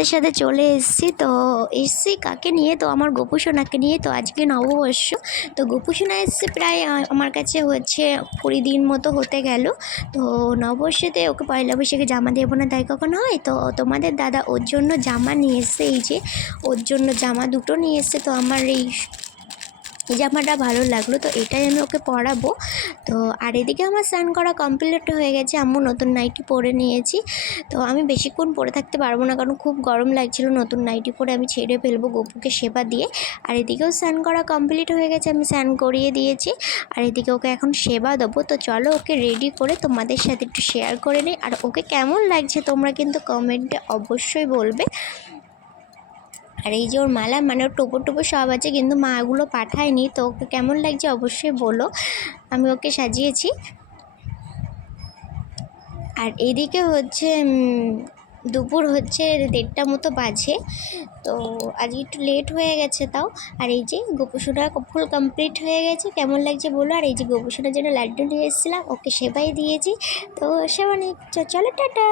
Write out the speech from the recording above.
তোমাদের সাথে চলে এসেছি। তো এসছি কাকে নিয়ে? তো আমার গোপুসোনাকে নিয়ে। তো আজকে নববর্ষ। তো গোপুসোনা এসছে প্রায় আমার কাছে হচ্ছে কুড়ি দিন মতো হতে গেল। তো নববর্ষেতে ওকে পয়লা বৈশাখে জামা দেবো না তাই কখন হয়? তো তোমাদের দাদা ওর জন্য জামা নিয়ে এসছে। এই যে ওর জন্য জামা দুটো নিয়ে এসছে। তো আমার এই এই জামাটা ভালো লাগল, তো এটাই আমি ওকে পরাবো। তো আর এদিকে আমার স্নান করা কমপ্লিট হয়ে গেছে, আম্মু নতুন নাইটি পরে নিয়েছি। তো আমি বেশিক্ষণ পরে থাকতে পারব না, কারণ খুব গরম লাগছিল, নতুন নাইটি পরে আমি ছেড়ে ফেলব গপুকে সেবা দিয়ে। আর এদিকেও স্নান করা কমপ্লিট হয়ে গেছে, আমি স্নান করিয়ে দিয়েছি। আর এদিকে ওকে এখন সেবা দেবো, তো চলো ওকে রেডি করে তোমাদের সাথে একটু শেয়ার করে নিই। আর ওকে কেমন লাগছে তোমরা কিন্তু কমেন্টে অবশ্যই বলবে। আর এই যে ওর মালা মানে ওর টোপর টোপর সব আছে, কিন্তু মা এগুলো পাঠায়নি। তো ওকে কেমন লাগছে অবশ্যই বলো। আমি ওকে সাজিয়েছি। আর এদিকে হচ্ছে দুপুর হচ্ছে দেড়টা মতো বাজে। তো আজ একটু লেট হয়ে গেছে তাও। আর এই যে গোপুসোনা ফুল কমপ্লিট হয়ে গেছে, কেমন লাগছে বলো। আর এই যে গোপুসোনার জন্য লাড্ডু নিয়ে এসেছিলাম, ওকে সেবাই দিয়েছি। তো সেবা নিয়ে চলো, টাটা।